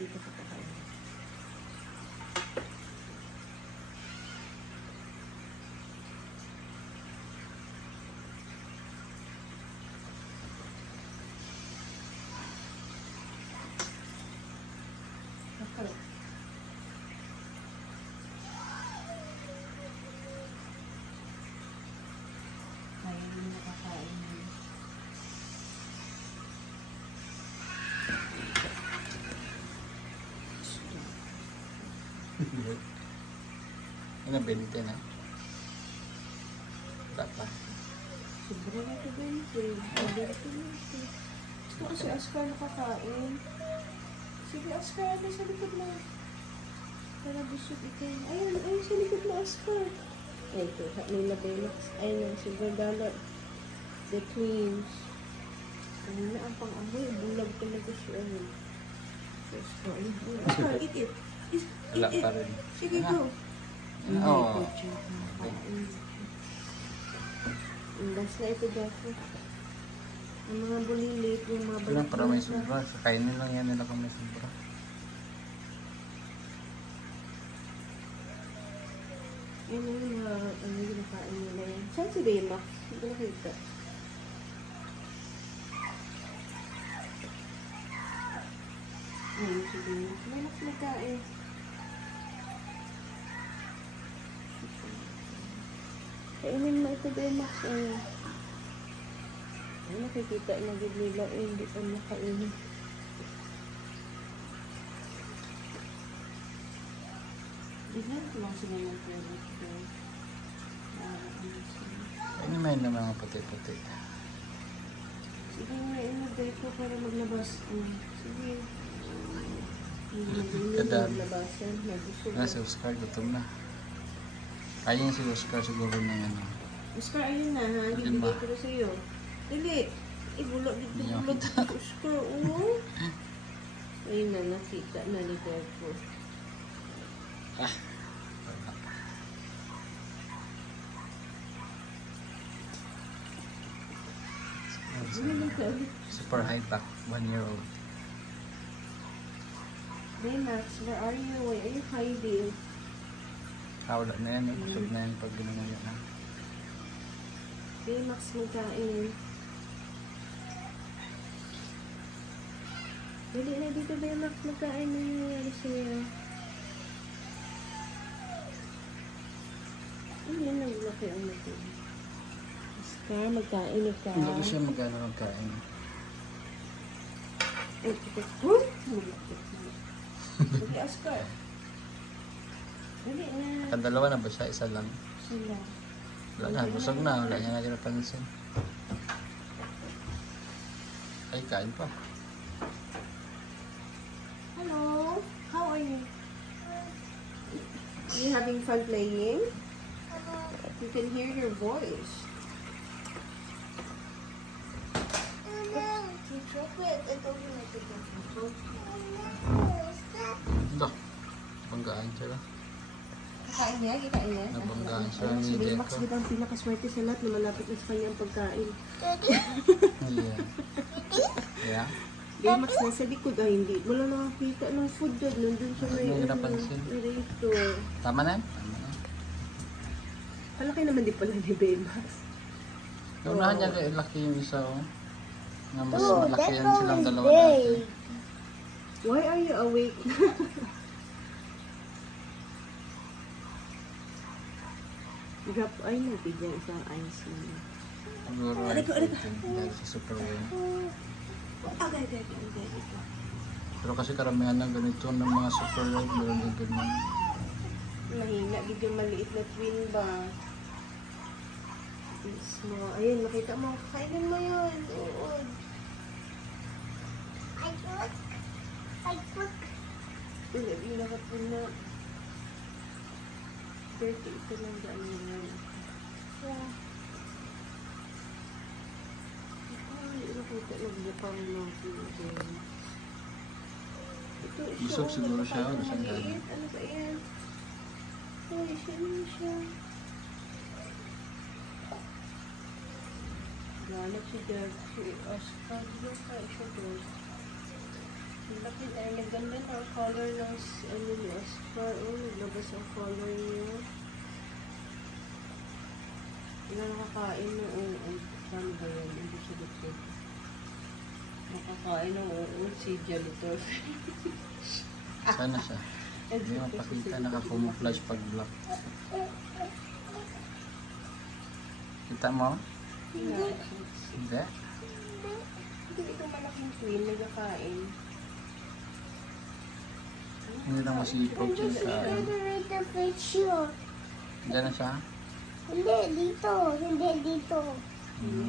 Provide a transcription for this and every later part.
dito sa kakain. Okay. Ayun yung nakakain mo. Ano, 20 na? Wala pa. Sobrang ito ba yun? Gusto ko si Oscar nakakain. Sige, Oscar, ano sa likod mo? Para busog ikaw. Ayun, ayun sa likod mo, Oscar. Ay, ito, may labelix. Ayun, silver dollar. The twins. Ayun na ang pang-amoy. Bulag talaga siya. Oscar, ayun. Oscar, eat it. Wala pa rin. Sige, go. Oo. Ang last na ito, Jeffrey. Ang mga bulilit, yung mga Ito lang para may sobra. So, kainin lang yan nila kung may sobra. Yan yung mga ano yung nakain nila yan. Saan si Bema? Hindi ko nakita. Ayun si Bema. May nakain. Kainin mo ito, Bema. Ayun. Ay, nakikita na gid nila. Hindi pa nakainin. Bigyan ko lang sila ng pera. Kainin mo yun ng mga puti-puti. Sige nga, inagay ko para maglabas. Sige. Kadaan. Maglabasan. Nagusog. Si Oscar, gutom na. Kaya niya si Oscar siguro na yan. Oscar, ayun na ha. Ayun Bibigay ba? ko na sa'yo. Dili. Ibulog dito. Hindi ako Bulog kita. dito. Oscar, oo. Ayun na, nakita na ni Coco. Ah. Super high tech, 1-year-old. Baymax, where are you? Why are you hiding? Wala na yan, busog na yan pag ginawa yan. Ha? Baymax, magkain. Dali na dito, Baymax, magkain. Ano nangyayari sa'yo? Ano yan, naglaki ang mati. Oscar, magkain ka. Hindi ko siya magkano magkain. Ay, ito. Huh? Okay, Oscar. Dali na. Ang dalawa na ba siya? Isa lang. Sila. Wala na, busog na. Wala niya nga napansin. Ay, kain pa. Hello. How are you? Are you having fun playing? You can hear your voice. Ito. Banggaan siya lang. Kakain niya? Kikain niya? Nabanggaan siya ni Si Baymax Deco. din ang pinakaswerte sa lahat na malapit na sa kanyang pagkain. Yeah. Yeah. Baymax nasa likod. Ay, hindi. Wala nakakita ng food doon. Nandun sa may Hindi napansin. narrator. Tama na yan? Tama na. Palaki naman din pala ni Baymax. Naunahan niya kay laki yung isa, oh. Na mas Oh, malaki yan that silang one is dalawa dati. big. Why are you awake? Drop ay nabigyan isang ice na. Siguro ay Aliko, aliko. dahil sa super wing. Agay. Pero kasi karamihan ng ganito ng mga super wing, meron din ganyan. Mahina, bigyan maliit na twin ba? Is mo. Ayun, nakita mo. Kainin mo yun. Oo. Hindi, binakat mo na. Dirty ito lang daan mo yan. Ay, nakita nagbukang ng pinagin. Ito, Busog siguro siya, o saan galing? maliit. Ano ba yan? Uy, siya. Ganap si Dad, si Oscar. Doon ka, siya doon. Bakit ay naganda na ang color ng ano ni Oscar. Oh, naglabas ang color niya. Wala nakakain na paano ba yun? Hindi siya dito. Nakakain ng si Janitor. Sana siya. Hindi mapakita, naka-camouflage pag black. Kita mo? Hindi. Hindi. Hindi ito malaking queen, nagkakain. Hindi lang masipag siya sa ano. Diyan na siya? Hindi, dito. Hindi dito.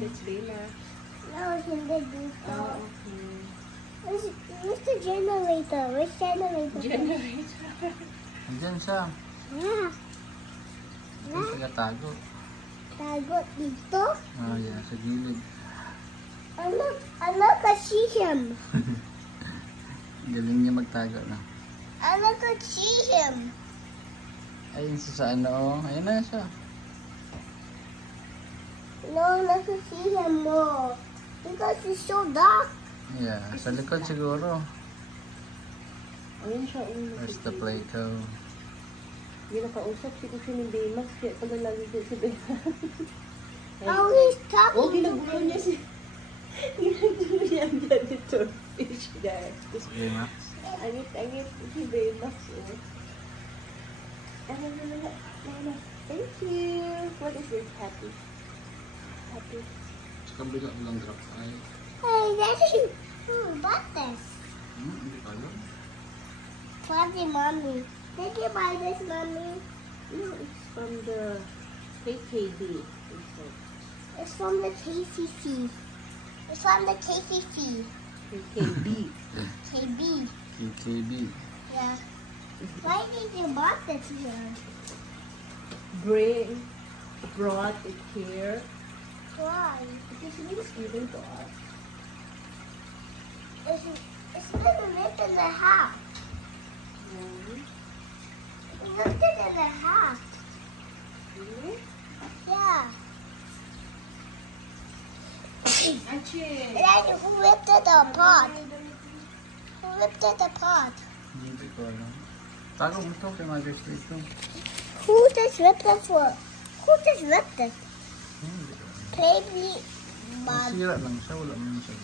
That's Baymax. No, hindi dito. Oh, okay. Where's the generator? Where's generator? Generator. Diyan siya. Ah, Diyan siya tago. tagot dito. Ah, yan. Sa gilid. I'm not gonna see him. Galing niya magtago na. I'm not gonna see him. Ayun siya sa ano. Ayun na siya. No, I'm not gonna see him more. Because it's so dark. Yeah. Sa likod siguro. Ayun siya. Where's the play co? Hindi nakausap si Kusin ni Baymax. Kaya pala lagi dyan si Baymax. Oh, he's talking Oh, to ginagulo me. niya si... Ginagulo niya ang Janitor. Fish there. Okay, Max. Angit si Baymax. Oh. Ano. Thank you. What is this? Happy. Happy. Sa kabila lang drop. Ay. Hey, Daddy. Who bought this? Hindi pa yun. Probably Mommy. Did you buy this, Mommy? No, it's from the KKD. It's from the KCC. It's from the KCC. KKB. KB. KKB. Yeah. Why did you bought this here? Brought it here. Why? Because it was given to us. It's been ripped in the half. It's ripped it in the half. Really? Yeah. Actually, Daddy, who ripped it apart? Who ripped it apart? Hindi ko alam. Tago mo to kay Mother's Day to. Who just ripped it for? Who just ripped it? Hindi ko alam. Baby, Bob. Masira lang siya. Wala mo siya.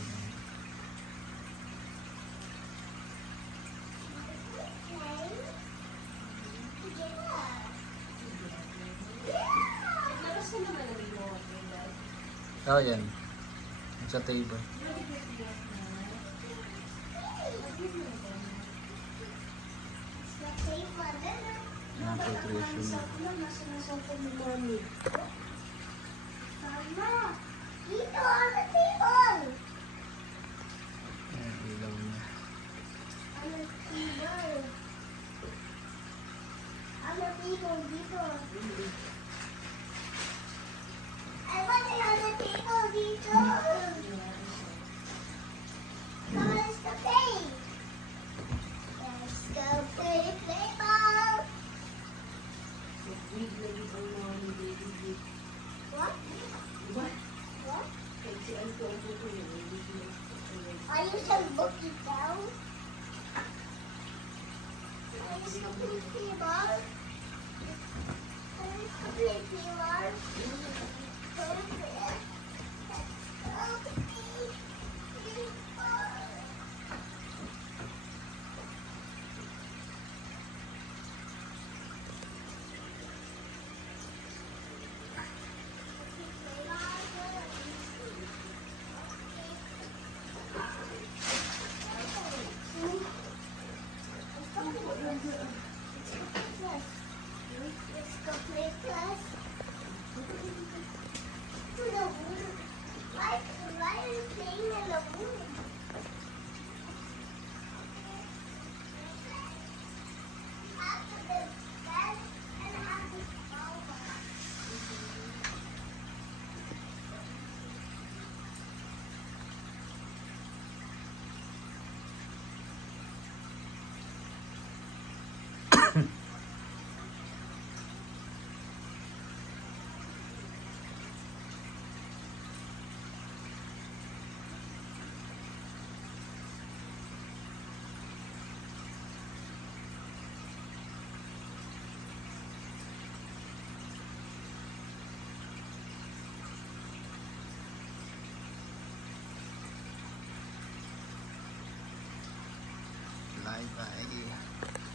Oh, yan. Sa table. Yan, filtration. Mama, dito on the table. Yan, ilaw niya. On the table. On the table, dito. I want it on the table, dito. Let's go play. Let's go play ball. What? What? Are you some bookie down? Are you some bookie ball? Are you some bookie ball? Let's go play class. Why are you playing in the room? After the bed and have this ball. Bye-bye.